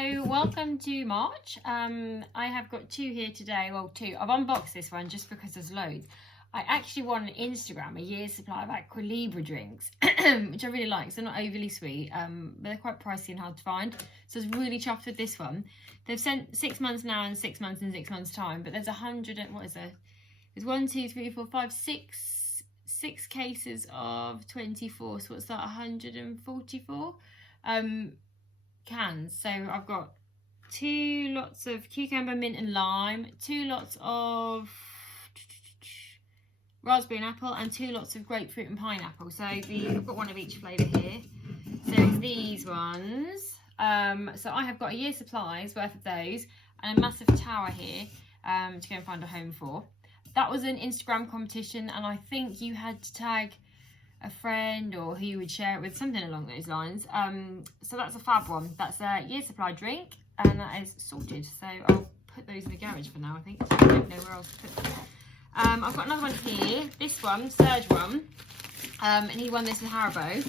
So welcome to March. I have got two here today. Well, two. I've unboxed this one just because there's loads. I actually won on Instagram a year's supply of Aqua Libra drinks, which I really like. So they're not overly sweet, but they're quite pricey and hard to find. So I was really chuffed with this one. They've sent 6 months now and 6 months in 6 months time, but there's 100 and what is there? There's 1, 2, 3, 4, 5, 6 cases of 24. So what's that? 144 cans. So I've got 2 lots of cucumber, mint and lime, 2 lots of raspberry and apple, and 2 lots of grapefruit and pineapple. So I've got one of each flavour here. So it's these ones. So I have got a year's supplies worth of those, and a massive tower here to go and find a home for. That was an Instagram competition, and I think you had to tag a friend or who you would share it with, something along those lines. So that's a fab one. That's a year's supply drink, and that is sorted. So I'll put those in the garage for now, I think. I don't know where else to put them. I've got another one here. This one, Serge won, and he won this with Haribo.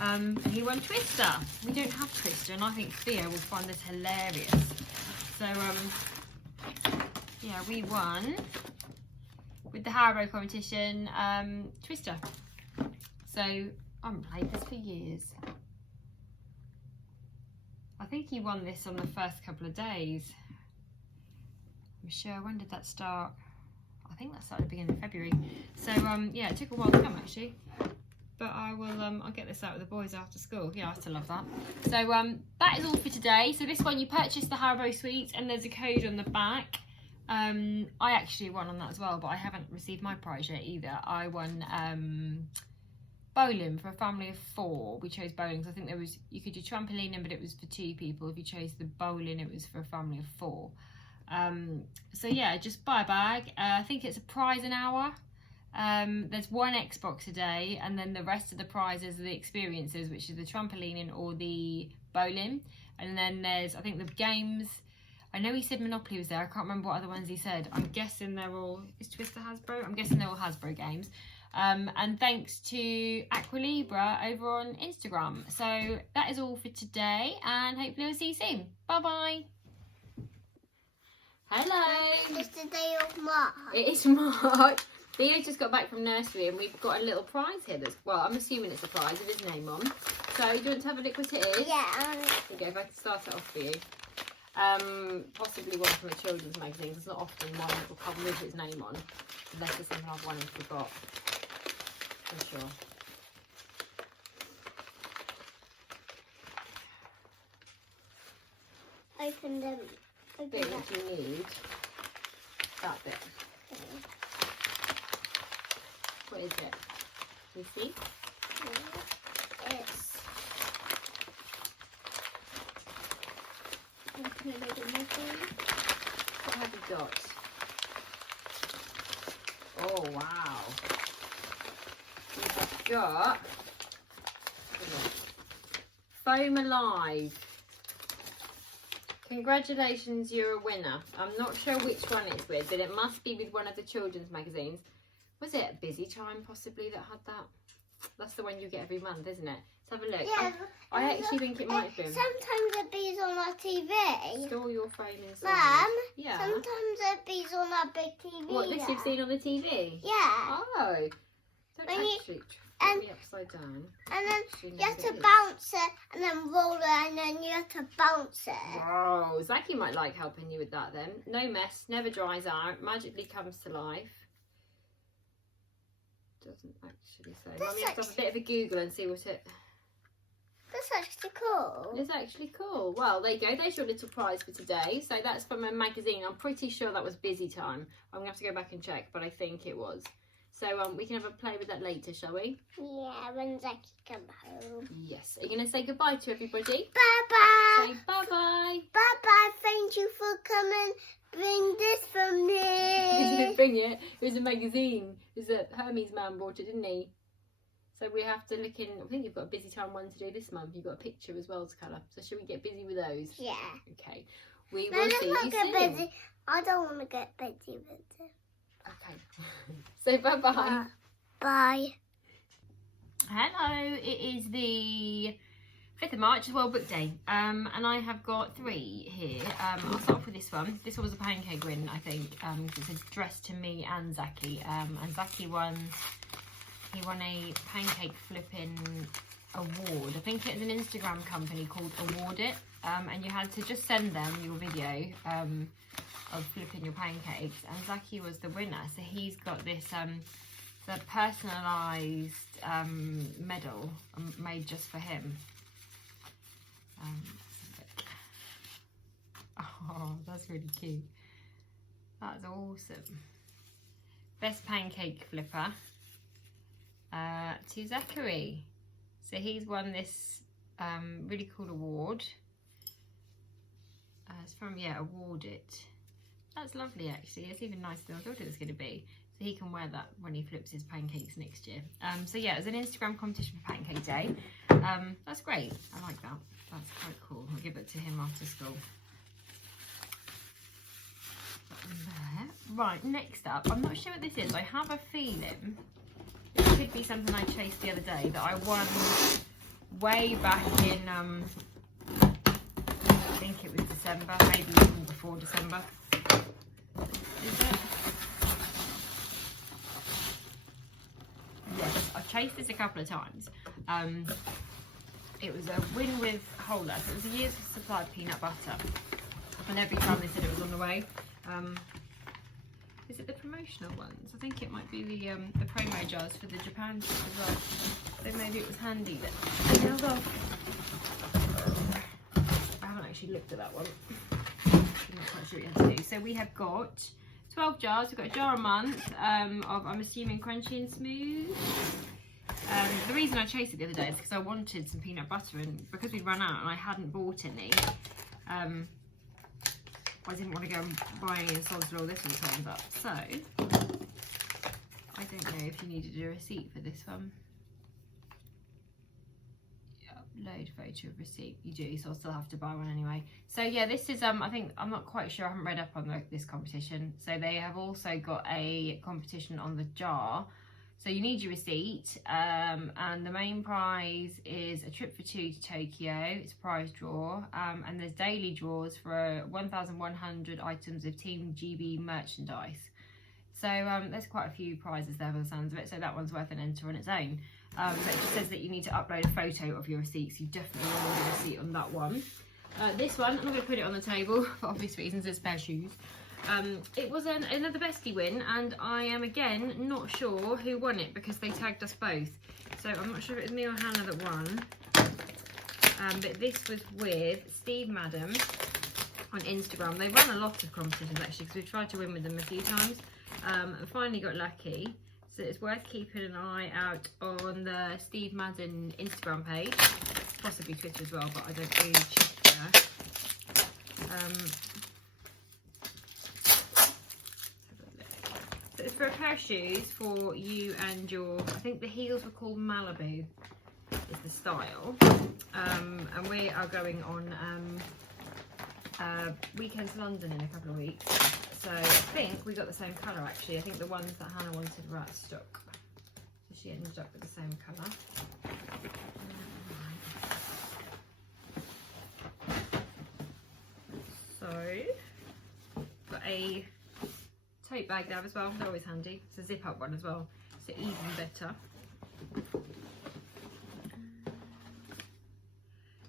And he won Twister. We don't have Twister, and I think Theo will find this hilarious. So yeah, we won with the Haribo competition, Twister. So I haven't played this for years. I think he won this on the first couple of days. I'm sure. When did that start? I think that started at the beginning of February. So yeah, it took a while to come actually. But I will I'll get this out with the boys after school. Yeah, I still love that. So that is all for today. So this one, you purchased the Haribo sweets and there's a code on the back. I actually won on that as well, but I haven't received my prize yet either. I won bowling for a family of 4. We chose bowling because I think there was, you could do trampolining, but it was for 2 people. If you chose the bowling, it was for a family of 4. So yeah, just buy a bag. I think it's a prize an hour. There's 1 Xbox a day, and then the rest of the prizes are the experiences, which is the trampolining or the bowling. And then there's, I think, the games. I know he said Monopoly was there. I can't remember what other ones he said. I'm guessing they're all, is Twister Hasbro? I'm guessing they're all Hasbro games. And thanks to Aqua Libra over on Instagram. So that is all for today, and hopefully I'll see you soon. Bye bye. Hello. It's the day of March. It is March. Theo just got back from nursery, and we've got a little prize here. That's, well, I'm assuming it's a prize with his name on. So do you want to have a look what it is? Yeah. Okay, if I can start it off for you. Possibly one from a children's magazine. It's not often one that will come with his name on, unless it's something I've won and forgot. For sure. Open them. Open Bit them. that you need. That bit. Okay. What is it? Can you see? It's. Open it with nothing. What have you got? Oh wow. You've got Foam Alive. Congratulations, you're a winner. I'm not sure which one it's with, but it must be with one of the children's magazines. Was it Busy Time possibly that had that? That's the one you get every month, isn't it? Let's have a look. Yeah, I actually think it might have been. Sometimes it bees on our TV. Store your phone inside. Mum, Yeah. sometimes it bees on our big TV. What, this you've seen on the TV? Yeah. Oh. Don't When you- actually and- put me upside down. And then Actually, you have never to did. bounce it and then roll it and then you have to bounce it. Wow, Zachy might like helping you with that then. No mess, never dries out, magically comes to life. Doesn't actually say. That's Mummy has to have a bit of a Google and see what it... That's actually cool. It's actually cool. Well, there you go. There's your little prize for today. So that's from a magazine. I'm pretty sure that was Busy Time. I'm going to have to go back and check, but I think it was. So we can have a play with that later, shall we? Yeah, when Zachy come home. Yes. Are you going to say goodbye to everybody? Bye-bye. Say bye-bye. Bye-bye. Thank you for coming. Bring this for He me. didn't bring it. It was a magazine. It was a Hermes man bought it, didn't he? So we have to look in. I think you've got a Busy Time one to do this month. You've got a picture as well to colour. So should we get busy with those? Yeah. Okay. We No, will let's see not you get soon. busy. I don't want to get busy with it. Okay. So bye-bye. Bye. Hello. It is the 5th of March is World Book Day, and I have got 3 here. I'll start off with this one. This one was a pancake win, I think. It's addressed to me and Zaki. And Zaki won a pancake flipping award. I think it's an Instagram company called Award It, and you had to just send them your video of flipping your pancakes, and Zaki was the winner. So he's got this the personalised medal made just for him. Oh, that's really cute. That's awesome. Best pancake flipper to Zachary. So he's won this really cool award. It's from, Award It. That's lovely, actually. It's even nicer than I thought it was going to be. So he can wear that when he flips his pancakes next year. So yeah, it was an Instagram competition for Pancake Day. That's great. I like that. That's quite cool. I'll give it to him after school. Right, next up, I'm not sure what this is. I have a feeling it could be something I chased the other day that I won way back in, I think it was December, maybe even before December. Is it? Yes, I've chased this a couple of times. It was a win with Hola. So it was a year's supply of peanut butter. And every time they said it was on the way. Is it the promotional ones? I think it might be the promo jars for the Japan trip as well. So maybe it was handy that they held off. I haven't actually looked at that one. I'm not quite sure what you have to do. So we have got 12 jars. We've got a jar a month of, I'm assuming, crunchy and smooth. The reason I chased it the other day is because I wanted some peanut butter, and because we'd run out and I hadn't bought any, I didn't want to go and buy any and soldier all this all turns up. So I don't know if you needed a receipt for this one. Upload photo of receipt. You do, so I'll still have to buy one anyway. So yeah, this is I think, I'm not quite sure, I haven't read up on this competition. So they have also got a competition on the jar. So you need your receipt, and the main prize is a trip for 2 to Tokyo. It's a prize draw, and there's daily draws for 1,100 items of Team GB merchandise. So there's quite a few prizes there by the sounds of it, so that one's worth an enter on its own. But it just says that you need to upload a photo of your receipt, so you definitely want a receipt on that one. This one, I'm not going to put it on the table for obvious reasons, it's a pair of shoes. It was another bestie win, and I am again not sure who won it because they tagged us both. So I'm not sure if it was me or Hannah that won. But this was with Steve Madden on Instagram. They run a lot of competitions actually because we've tried to win with them a few times, and finally got lucky. So it's worth keeping an eye out on the Steve Madden Instagram page, possibly Twitter as well, but I don't really check there. So it's for a pair of shoes for you and your, I think the heels were called Malibu, is the style. And we are going on weekend to London in a couple of weeks. So I think we got the same colour actually. I think the ones that Hannah wanted were out of stock. So she ended up with the same colour. So, got a tote bag there as well, they're always handy. It's a zip up one as well, so even better.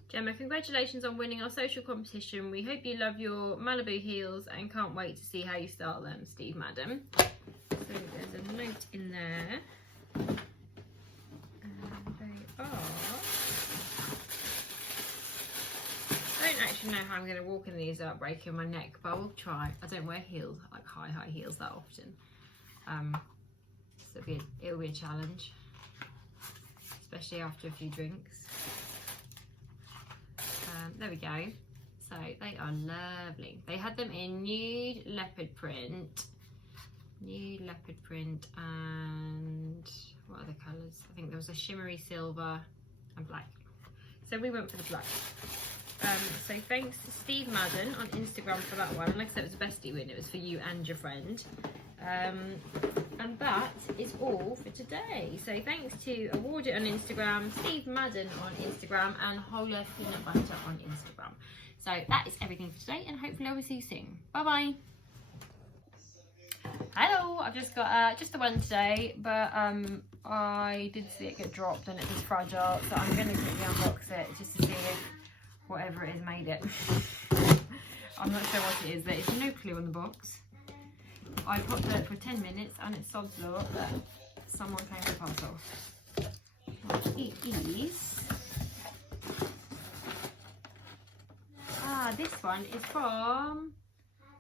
Gemma, congratulations on winning our social competition. We hope you love your Malibu heels and can't wait to see how you style them, Steve Madden. So there's a note in there. And they are... I don't actually know how I'm going to walk in these without breaking my neck, but I will try. I don't wear heels, like high heels that often. So it'll be a challenge, especially after a few drinks. There we go. So they are lovely. They had them in nude leopard print, and what other colours? I think there was a shimmery silver and black. So we went for the black. So thanks to Steve Madden on Instagram for that one. Like I said, it was a bestie win. It was for you and your friend. And that is all for today. So thanks to Awardit on Instagram, Steve Madden on Instagram, and Hola Peanut Butter on Instagram. So that is everything for today, and hopefully I will see you soon. Bye bye. Hello, I've just got just the one today, but I did see it get dropped and it was fragile, so I'm going to quickly unbox it just to see if whatever it is made it. I'm not sure what it is. There is no clue on the box. I popped it for 10 minutes and it sods law that someone came to pass off. It is... this one is from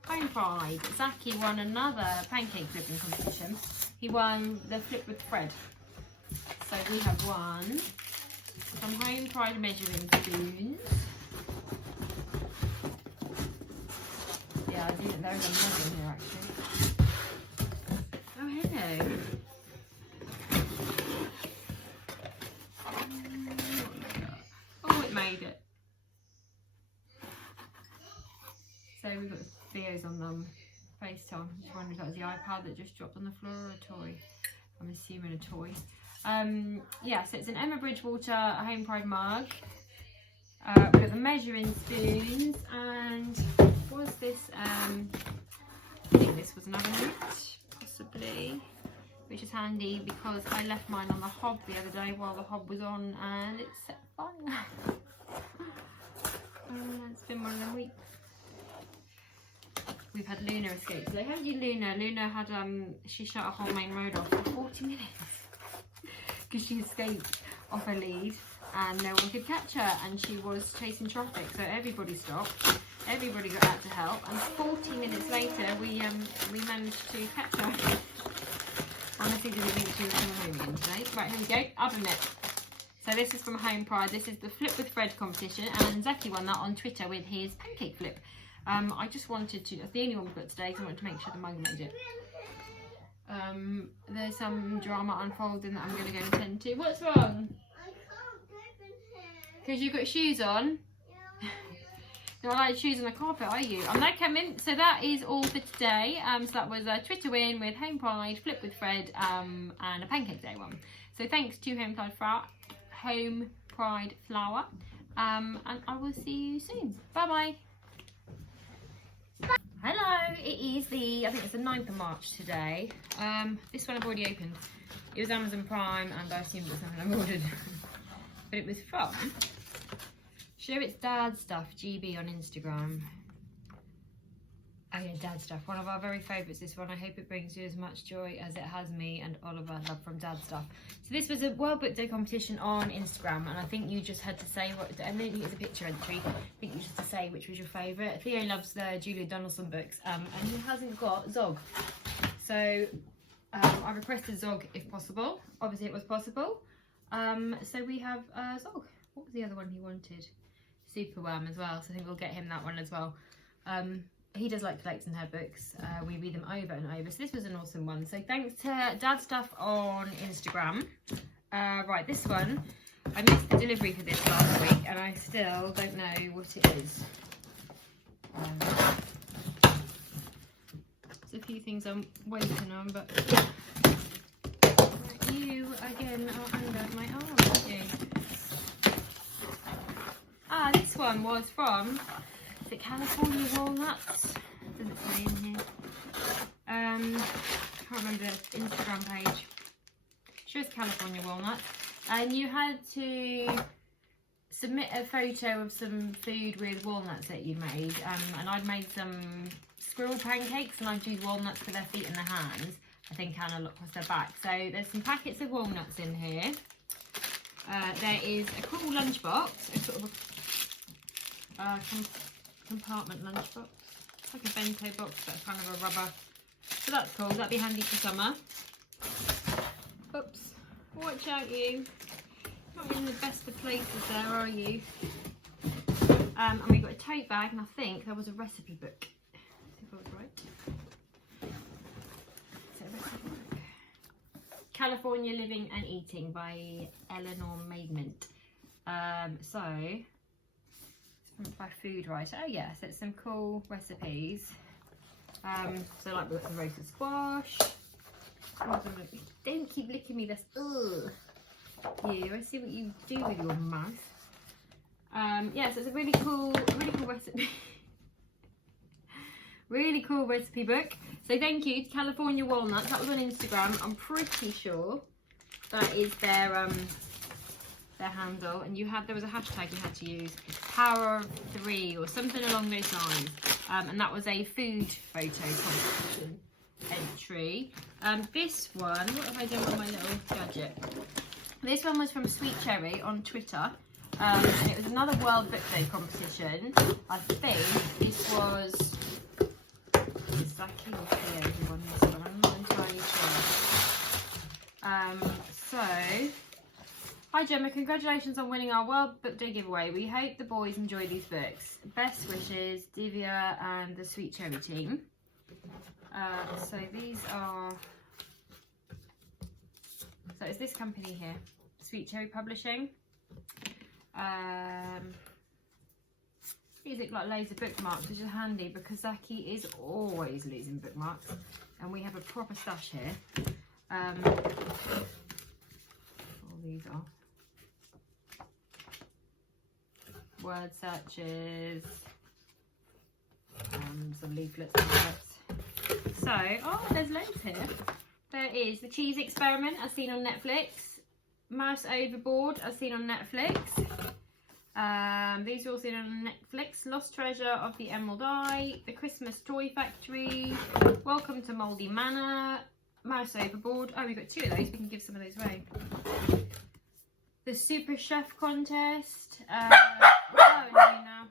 Home Pride. Zaki won another pancake flipping competition. He won the flip with thread. So we have one from Home Pride measuring spoons. Yeah, I didn't know there was a mug in here actually. Oh, hello. Oh, it made it. So we've got videos on them. FaceTime. Just wondering if that was the iPad that just dropped on the floor or a toy. I'm assuming a toy. Yeah, so it's an Emma Bridgewater Home Pride mug. We've got the measuring spoons, and was this? I think this was another knit, possibly, which is handy because I left mine on the hob the other day while the hob was on, and it set fire. It's been one of them weeks. We've had Luna escape today. Haven't you, Luna? Luna had she shut a whole main road off for 40 minutes because she escaped off her lead and no one could catch her, and she was chasing traffic, so everybody stopped. Everybody got out to help, and 40 minutes later we managed to catch her. Honestly, didn't think she was coming home again today. Right, here we go. Oven it. So this is from Home Pride. This is the flip with thread competition, and Zaki won that on Twitter with his pancake flip. I just wanted to, that's the only one we've got today, because I wanted to make sure the mug made it. There's some drama unfolding that I'm going to go and tend to. What's wrong? I can't get in here. Because you've got shoes on? Yeah. You're not allowed shoes on the carpet, are you? I'm not coming. So that is all for today. So that was a Twitter win with Home Pride, flip with thread, and a pancake day one. So thanks to Home Pride Flower. And I will see you soon. Bye bye. Hello, it is I think it's the 9th of March today. This one I've already opened. It was Amazon Prime, and I assumed it was something I ordered. But it was from Share It's Dad Stuff GB on Instagram. Oh yeah, Dad Stuff, one of our very favourites, this one. I hope it brings you as much joy as it has me and Oliver. Love from Dad Stuff. So this was a World Book Day competition on Instagram, and I think you just had to say what, I don't think it was a picture entry, I think you just had to say which was your favourite. Theo loves the Julia Donaldson books, and he hasn't got Zog. So I requested Zog if possible. Obviously it was possible. So we have Zog. What was the other one he wanted? Superworm as well, so I think we'll get him that one as well. He does like collecting her books. We read them over and over, so this was an awesome one. So thanks to Dad Stuff on Instagram. Right, this one, I missed the delivery for this last week, and I still don't know what it is. There's a few things I'm waiting on, but you again are under my arm, aren't you? This one was from the California Walnuts. Doesn't say in here. Can't remember the Instagram page. Sure, it's California Walnuts. And you had to submit a photo of some food with walnuts that you made. And I'd made some squirrel pancakes, and I'd used walnuts for their feet and their hands. I think Anna looked across their back. So there's some packets of walnuts in here. There is a cool lunchbox, a sort of compartment lunchbox. It's like a bento box, but kind of a rubber. So that's cool. That'd be handy for summer. Oops. Watch out, you. Not in the best of places there, are you? And we've got a tote bag, and I think there was a recipe book. Let's see if I was right. Is it a recipe book? California Living and Eating by Eleanor Maidment. So it's by Food Writer. Oh yes, it's some cool recipes. So like the roasted squash. Don't keep licking me this. Ugh. You, I see what you do with your mouth. Yeah, so it's a really cool recipe. Really cool recipe book. So thank you to California Walnuts. That was on Instagram. I'm pretty sure that is their handle. And there was a hashtag you had to use, Power of 3 or something along those lines. And that was a food photo competition entry. This one, what have I done with my little gadget? This one was from Sweet Cherry on Twitter. And it was another World Book Day competition. I think this was exactly the Theo who won this one. I'm not entirely sure. So, hi Gemma, congratulations on winning our World Book Day giveaway. We hope the boys enjoy these books. Best wishes, Divya and the Sweet Cherry team. So these are, so it's this company here, Sweet Cherry Publishing. These look like loads of bookmarks, which is handy because Zaki is always losing bookmarks, and we have a proper stash here. All these are word searches, some leaflets. So, oh, there's loads here. There is The Cheese Experiment, as seen on Netflix. Mouse Overboard, as seen on Netflix. These are all seen on Netflix. Lost Treasure of the Emerald Eye, The Christmas Toy Factory, Welcome to Mouldy Manor, Mouse Overboard. Oh, we've got 2 of those. We can give some of those away. The Super Chef Contest. Oh, Luna.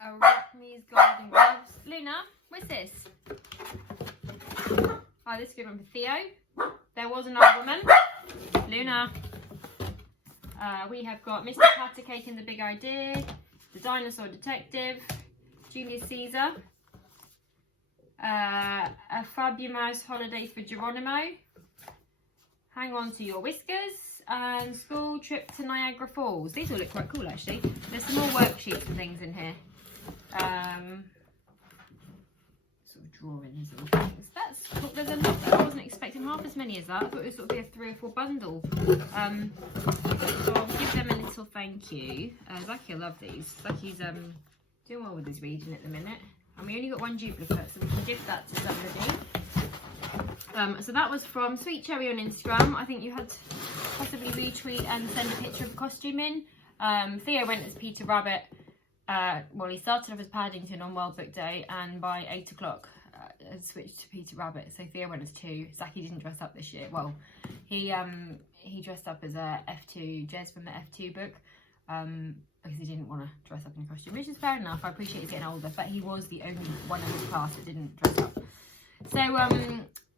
Arachne's Golden Gloves. Luna, what's this? Oh, this is a good one for Theo. There Was Another Woman. Luna. We have got Mr. Pattercake and the Big Idea, The Dinosaur Detective, Julius Caesar, A Fabumouse Holiday for Geronimo, Hang On to Your Whiskers, and School Trip to Niagara Falls. These all look quite cool actually. There's some more worksheets and things in here. Sort of drawings and things. There's a lot there. I wasn't expecting half as many as that. I thought it would sort of be a 3 or 4 bundle. So I'll give them a little thank you. Zaki will love these. Zaki's doing well with his reading at the minute. And we only got 1 duplicate, so we can give that to somebody. So that was from Sweet Cherry on Instagram. I think you had to possibly retweet and send a picture of the costume in. Theo went as Peter Rabbit. Well, he started off as Paddington on World Book Day, and by 8 o'clock switched to Peter Rabbit. So Theo went as 2. Zaki didn't dress up this year. Well, he dressed up as a F2 Jez from the F2 book, because he didn't want to dress up in a costume, which is fair enough. I appreciate he's getting older, but he was the only one in his class that didn't dress up. So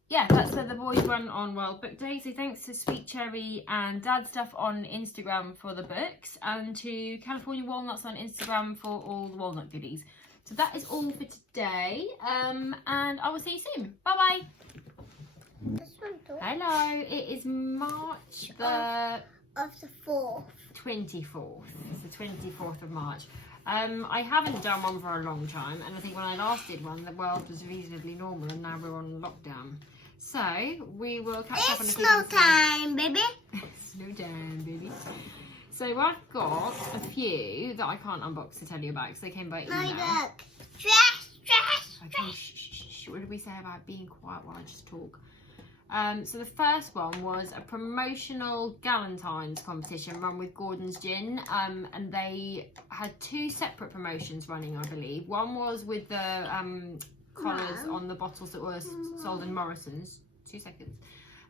yeah, that's the boys run on World Book Day. So thanks to Sweet Cherry and Dad Stuff on Instagram for the books, and to California Walnuts on Instagram for all the walnut goodies. So that is all for today, and I will see you soon. Bye bye. Hello, it is March the 4th. 24th. It's the 24th of March. I haven't done one for a long time, and I think when I last did one, the world was reasonably normal, and now we're on lockdown. So we will catch up on a few Slow time, baby. Slow down, baby. So I've got a few that I can't unbox to tell you about because they came by email. Look. Stress. Okay, shh. What did we say about being quiet while I just talk? So the first one was a promotional Galentine's competition run with Gordon's Gin, and they had 2 separate promotions running, I believe. One was with the collars on the bottles that were sold in Morrison's. 2 seconds.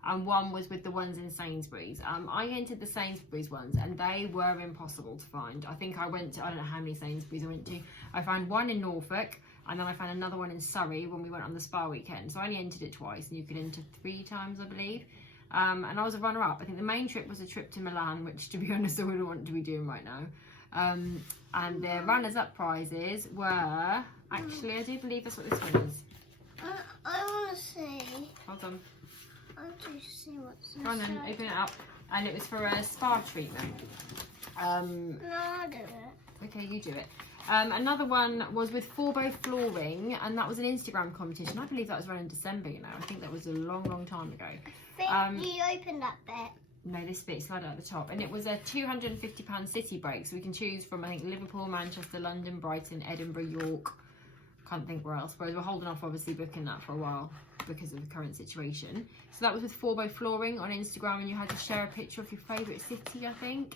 And one was with the ones in Sainsbury's. I entered the Sainsbury's ones, and they were impossible to find. I think I went to, I don't know how many Sainsbury's I went to. I found one in Norfolk, and then I found another one in Surrey when we went on the spa weekend. So I only entered it twice, and you could enter 3 times, I believe. And I was a runner-up. I think the main trip was a trip to Milan, which, to be honest, I wouldn't want to be doing right now. And the runners-up prizes were, actually, I do believe that's what this one is. I want to see. Hold on. I want to see what's inside. Go on then, open it up. And it was for a spa treatment. No, I'll do it. Okay, you do it. Another one was with Forbo Flooring, and that was an Instagram competition. I believe that was run in December, you know. I think that was a long, long time ago. You opened that bit. No, this bit slide out the top. And it was a £250 city break. So we can choose from, I think, Liverpool, Manchester, London, Brighton, Edinburgh, York. Can't think where else. Whereas we're holding off, obviously, booking that for a while because of the current situation. So that was with Forbo Flooring on Instagram, and you had to share a picture of your favourite city, I think.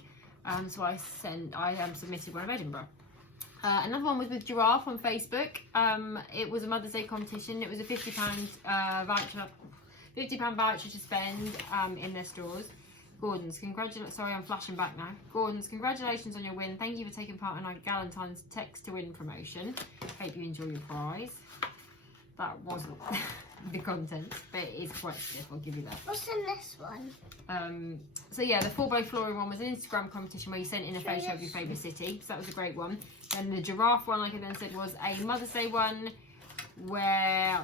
So I submitted one of Edinburgh. Another one was with Giraffe on Facebook. It was a Mother's Day competition. It was a £50 voucher, £50 voucher to spend in their stores. Gordon's, sorry, I'm flashing back now. Gordon's, congratulations on your win. Thank you for taking part in our Galentine's Text to Win promotion. Hope you enjoy your prize. That wasn't the content, but it is quite stiff, I'll give you that. What's in this one? So yeah, the Forbo Flooring one was an Instagram competition where you sent in a photo of your favourite city. So that was a great one. And the Giraffe one, like I then said, was a Mother's Day one where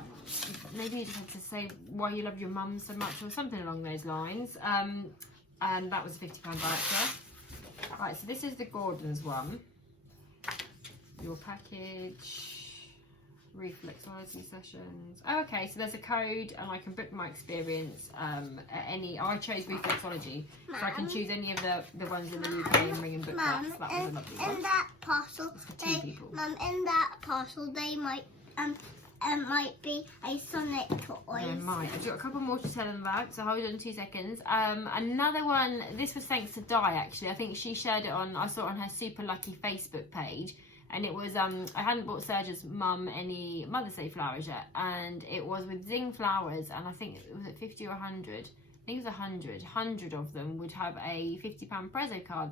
maybe you just had to say why you love your mum so much or something along those lines. And that was a £50 voucher. Right, so this is the Gordon's one. Your package, reflexology sessions. Oh, okay, so there's a code and I can book my experience at any. I chose reflexology, so I can choose any of the ones in the UK and ring and book that. So that was a lovely one. In that parcel, It's for 2 people. Mum, in that parcel, they might be a Sonic toy. Yeah, might. I've got a couple more to tell them about, so hold on 2 seconds. Another one, this was thanks to Di actually. I think she shared it on, I saw it on her Super Lucky Facebook page. And it was, I hadn't bought Serge's mum any Mother's Day flowers yet. And it was with Zing flowers, and I think, was it 50 or 100? I think it was 100. 100 of them would have a £50 Prezzo card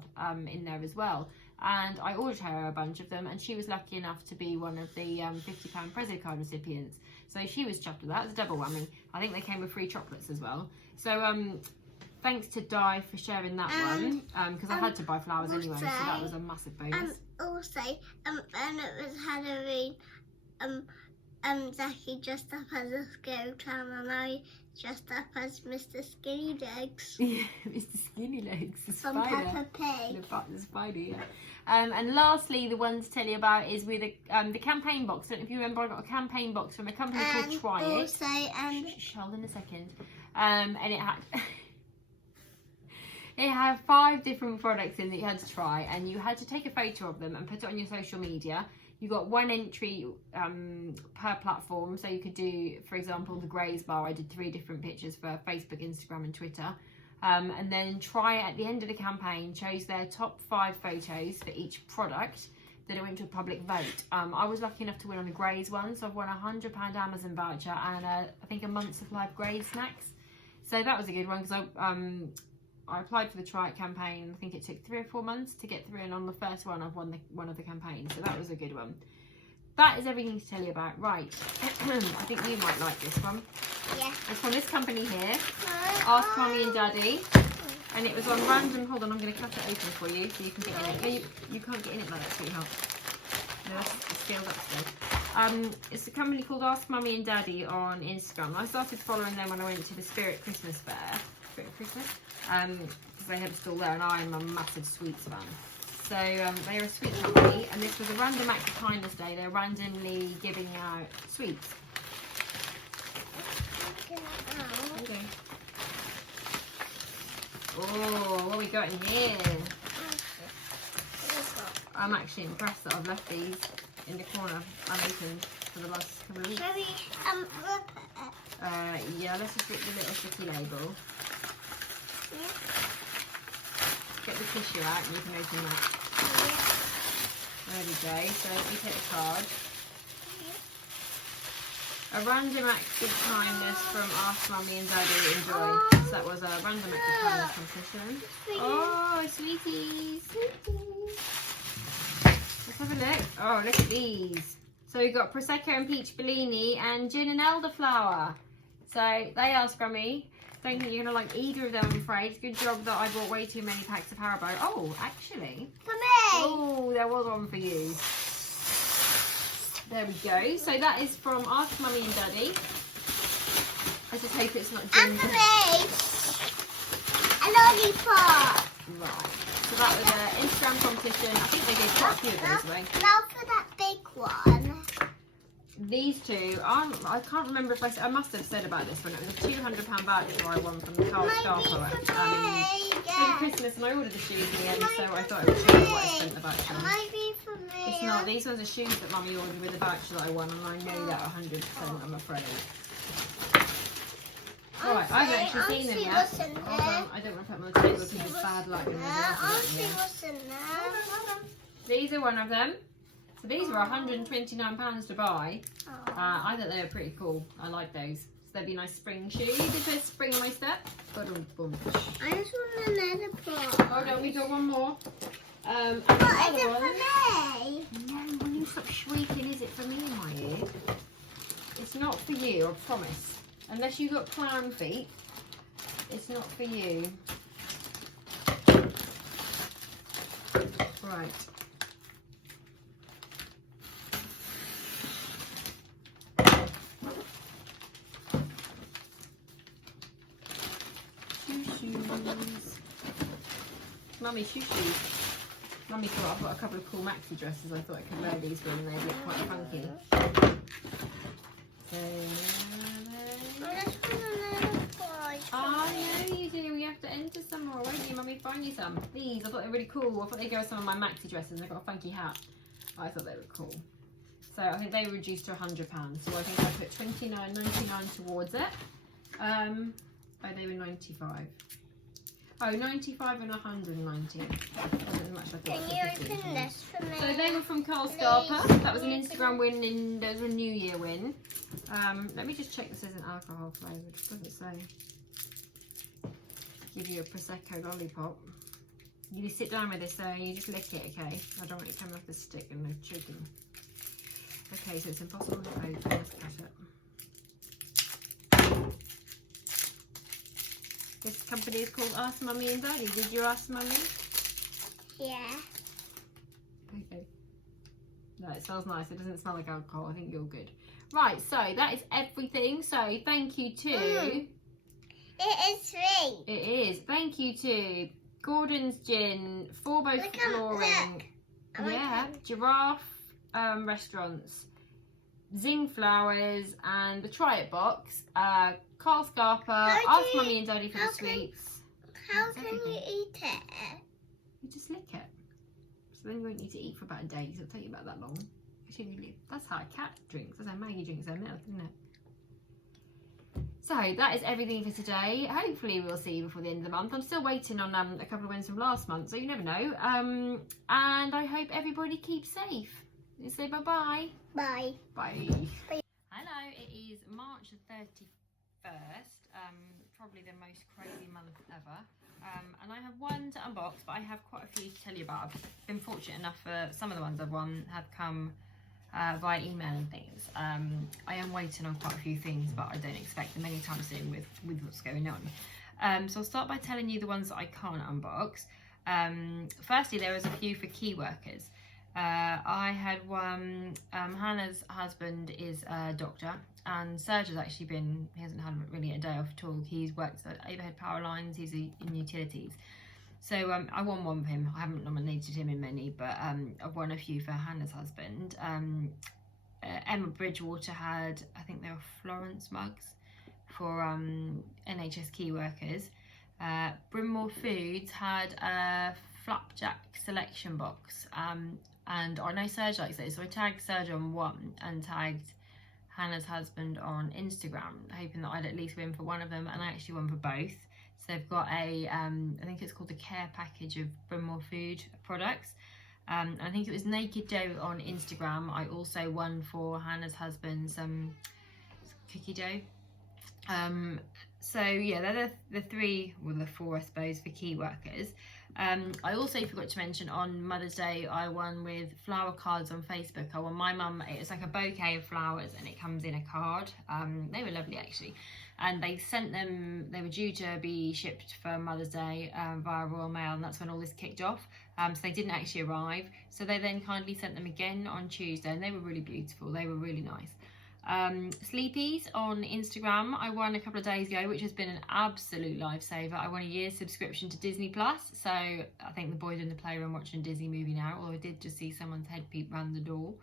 in there as well. And I ordered her a bunch of them, and she was lucky enough to be one of the £50 Prezzo card recipients. So she was chuffed with that. It's a double whammy. I think they came with free chocolates as well. So thanks to Di for sharing that one, because I had to buy flowers anyway, so that was a massive bonus. Also, when it was Halloween, Zachy dressed up as a scary clown, and I dressed up as Mr. Skinny Legs. Yeah, Mr. Skinny Legs, the From spider. Peppa Pig. The spider, yeah. And lastly, the one to tell you about is with the campaign box. I don't know if you remember, I got a campaign box from a company called Try It. Also, Hold on a second. And it had... It had 5 different products in that you had to try, and you had to take a photo of them and put it on your social media. You got 1 entry per platform, so you could do, for example, the Grays bar. I did 3 different pictures for Facebook, Instagram and Twitter. And then Try It at the end of the campaign chose their top 5 photos for each product that went to a public vote. I was lucky enough to win on the Grays one, so I've won a £100 Amazon voucher and I think a month's supply of Grays snacks. So that was a good one, because I applied for the Try It campaign. I think it took 3 or 4 months to get through, and on the first one I've won one of the campaigns, so that was a good one. That is everything to tell you about. Right, I think you might like this one. yeah. It's from this company here, Ask Mummy and Daddy, and it was on random. Hold on, I'm going to cut it open for you so you can get in it. No, you can't get in it like that, sweetheart. No, that's scaled up still. It's a company called Ask Mummy and Daddy on Instagram. I started following them when I went to the Spirit Christmas fair. Spirit Christmas? Because they had a stall there, and I'm a massive sweets fan. So they're a sweet company, and this was a random act of kindness day. They're randomly giving out sweets. Okay. Oh, what we got in here? I'm actually impressed that I've left these in the corner unopened for the last couple of weeks. Shall we rip it? Yeah, let's just rip the little sticky label. Yeah. Get the tissue out and you can open that. Yeah. There we go. So you take the card. A random act of kindness from Ask Mummy and Daddy Enjoy. So that was a random act of kindness competition. Oh, sweeties. Let's have a look. Oh, look at these. So we've got Prosecco and Peach Bellini and Gin and Elderflower. So they are scrummy. Don't think you're going to like either of them, I'm afraid. Good job that I bought way too many packs of Haribo. Oh, actually. For me. Oh, there was one for you. There we go. So that is from Ask Mummy and Daddy. I just hope it's not And ginger. for me. A lollipop. Right. So that was an Instagram competition. I think they gave quite a few of those away. Now for that big one. These two, I can't remember if I must have said about this one. It was a £200 voucher I won from the Carl Scarpa over Christmas, and I ordered the shoes in the end, so I thought it was cheap what I spent the voucher on. Might be for me. It's not. These ones are shoes that Mummy ordered with the voucher that I won, and I know that 100%, I'm afraid. Alright, I haven't actually seen them yet. Hold on, I don't want to put them on the table because it's bad luck. I'll see what's in there. These are one of them. So these were £129 to buy. I thought they were pretty cool. I like those. So they'd be nice spring shoes if there's spring in my step. I just want another pot. Hold on, we got one more. And What the is other it one. for me? No, will you stop shrieking? Is it for me in my ear? It's not for you, I promise. Unless you've got clown feet, it's not for you. Right. Shoes. Mummy shoes. Mummy thought I've got a couple of cool maxi dresses. I thought I could wear these when they look quite funky. I know you do. We have to enter some more, won't you? Mummy, find you some. These, I thought they were really cool. I thought they'd go with some of my maxi dresses. And they've got a funky hat. I thought they were cool. So I think they were reduced to £100. So I think I put £29.99 towards it. Oh, they were 95. Oh, 95 and 190. Wasn't as much I thought. Can you open this for me? So they were from Carl Scarpa. That was an Instagram win, and there was a New Year win. Let me just check this isn't alcohol flavoured. It doesn't say. Give you a Prosecco lollipop. You sit down with this, so you just lick it, okay? I don't want it coming off the stick and no choking. Okay, so it's impossible to open. Let's cut it. This company is called Ask Mummy and Daddy. Did you ask Mummy? Yeah. Okay. No, it smells nice. It doesn't smell like alcohol. I think you're good. Right, so that is everything. So thank you to... It is free. It is. Thank you to Gordon's Gin, Forbo Flooring, yeah, Giraffe Restaurants, Zing Flowers, and the Try It Box, Carl Scarpa, Ask Mummy and Daddy for the sweets. How can you eat it? You just lick it. So then you won't need to eat for about a day because it'll take you about that long. That's how a cat drinks. That's how Maggie drinks her milk, isn't it? So that is everything for today. Hopefully we'll see you before the end of the month. I'm still waiting on a couple of wins from last month, so you never know. And I hope everybody keeps safe. You say bye-bye. Bye. Bye. Hello, it is March the 31st. Probably the most crazy month ever. And I have one to unbox, but I have quite a few to tell you about. I've been fortunate enough for some of the ones I've won have come via email and things. I am waiting on quite a few things, but I don't expect them anytime soon with what's going on. So I'll start by telling you the ones that I can't unbox. Firstly, there was a few for key workers. I had one, Hannah's husband is a doctor, and Serge has actually been, he hasn't had really a day off at all. He's worked at overhead power lines, he's in utilities. So I won one for him. I haven't nominated him in many, but I've won a few for Hannah's husband. Emma Bridgewater had, I think they were Florence mugs for NHS key workers. Brimore Foods had a flapjack selection box. And I know Serge likes those, so I tagged Serge on one and tagged Hannah's husband on Instagram, hoping that I'd at least win for one of them, and I actually won for both. So they've got a, I think it's called the care package of Brimore Food products. I think it was Naked Dough on Instagram. I also won for Hannah's husband some cookie dough. So yeah, they're the three, well the four I suppose, for key workers. I also forgot to mention on Mother's Day I won with flower cards on Facebook. I won my mum, it's like a bouquet of flowers and it comes in a card. They were lovely actually, and they sent them, they were due to be shipped for Mother's Day via Royal Mail, and that's when all this kicked off. So they didn't actually arrive, so they then kindly sent them again on Tuesday, and they were really beautiful, they were really nice. Sleepies on Instagram. I won a couple of days ago, which has been an absolute lifesaver. I won a year's subscription to Disney Plus, so I think the boys are in the playroom watching a Disney movie now, although I did just see someone's head peep round the door.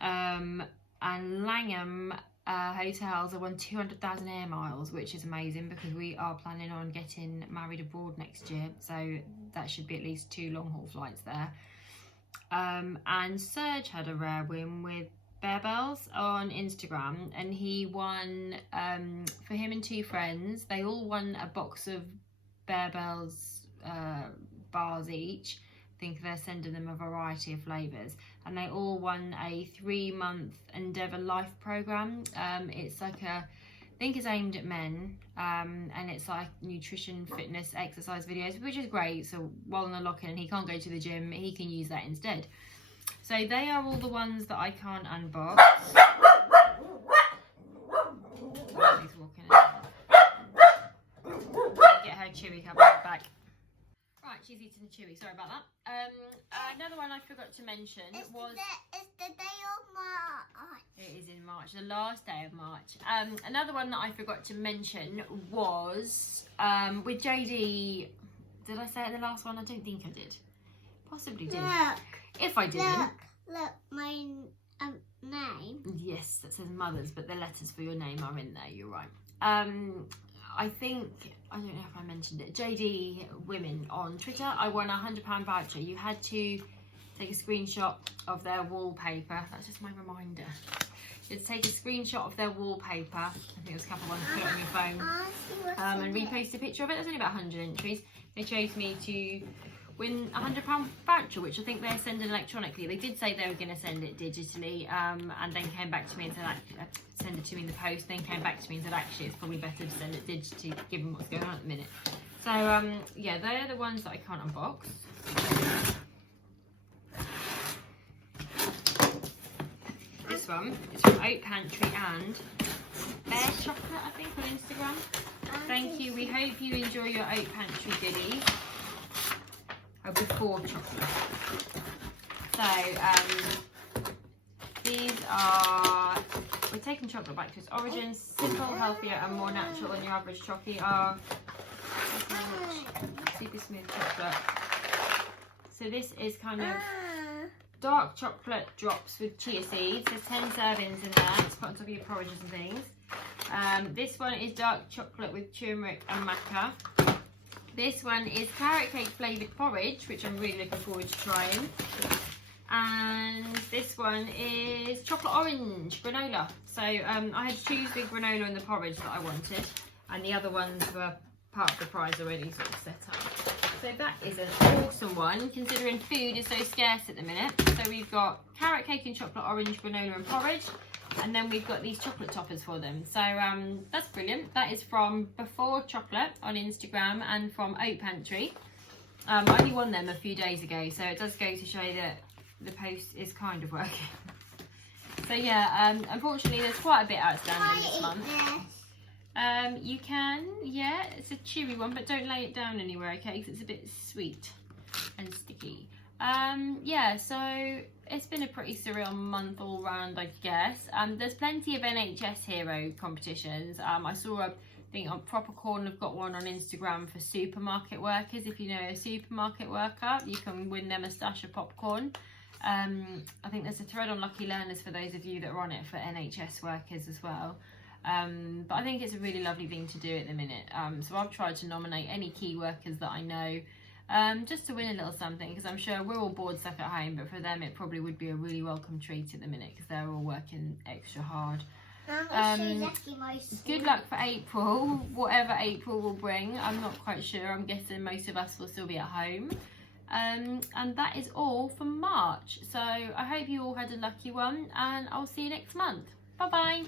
And Langham Hotels, I won 200,000 air miles, which is amazing because we are planning on getting married abroad next year, so that should be at least 2 long haul flights there. And Serge had a rare win with Bear Bells on Instagram, and he won, for him and 2 friends, they all won a box of Bear Bells bars each. I think they're sending them a variety of flavours, and they all won a 3-month Endeavour Life programme. It's like I think it's aimed at men, and it's like nutrition, fitness, exercise videos, which is great. So while in the lock-in and he can't go to the gym, he can use that instead. So they are all the ones that I can't unbox. He's walking in. Get her chewy coming back. Right, she's eating the chewy. Sorry about that. Another one I forgot to mention was... It's the day of March. It is in March, the last day of March. Another one that I forgot to mention was with JD. Did I say it in the last one? I don't think I did. Possibly did. Look. If I didn't. Look, my name. Yes, that says Mother's, but the letters for your name are in there. You're right. I think, I don't know if I mentioned it, JD Women on Twitter, I won a £100 voucher. You had to take a screenshot of their wallpaper. That's just my reminder. You had to take a screenshot of their wallpaper. I think it was a couple ones, put it on your phone, and repost a picture of it. There's only about 100 entries. They chose me to win a £100 voucher, which I think they're sending electronically. They did say they were going to send it digitally, and then came back to me and said, send it to me in the post, then came back to me and said, actually, it's probably better to send it digitally, given what's going on at the minute. So, yeah, they're the ones that I can't unbox. This one is from Oat Pantry and Bear Chocolate, I think, on Instagram. Thank you. We hope you enjoy your Oat Pantry goodies. Before chocolate. So these are, we're taking chocolate back to its origins. Simple, healthier and more natural than your average chocolate are super smooth chocolate. So this is kind of dark chocolate drops with chia seeds. There's 10 servings in there. It's put on top of your porridges and things. This one is dark chocolate with turmeric and maca. This one is carrot cake flavoured porridge, which I'm really looking forward to trying. And this one is chocolate orange granola. So I had to choose the granola and the porridge that I wanted, and the other ones were part of the prize already sort of set up. So that is an awesome one, considering food is so scarce at the minute. So we've got carrot cake and chocolate orange granola and porridge. And then we've got these chocolate toppers for them. So that's brilliant. That is from Before Chocolate on Instagram and from Oat Pantry. I only won them a few days ago, so it does go to show that the post is kind of working. So yeah, unfortunately there's quite a bit outstanding this month. You can, yeah, it's a chewy one, but don't lay it down anywhere, okay, because it's a bit sweet and sticky. Yeah, so it's been a pretty surreal month all round, I guess. There's plenty of NHS hero competitions. I saw I think on Proper Corn have got one on Instagram for supermarket workers. If you know a supermarket worker, you can win them a stash of popcorn. I think there's a thread on Lucky Learners for those of you that are on it for NHS workers as well. But I think it's a really lovely thing to do at the minute. So I've tried to nominate any key workers that I know, just to win a little something, because I'm sure we're all bored stuck at home, but for them it probably would be a really welcome treat at the minute because they're all working extra hard. Good luck for April, whatever April will bring. I'm not quite sure. I'm guessing most of us will still be at home. And that is all for March. So I hope you all had a lucky one, and I'll see you next month. Bye bye.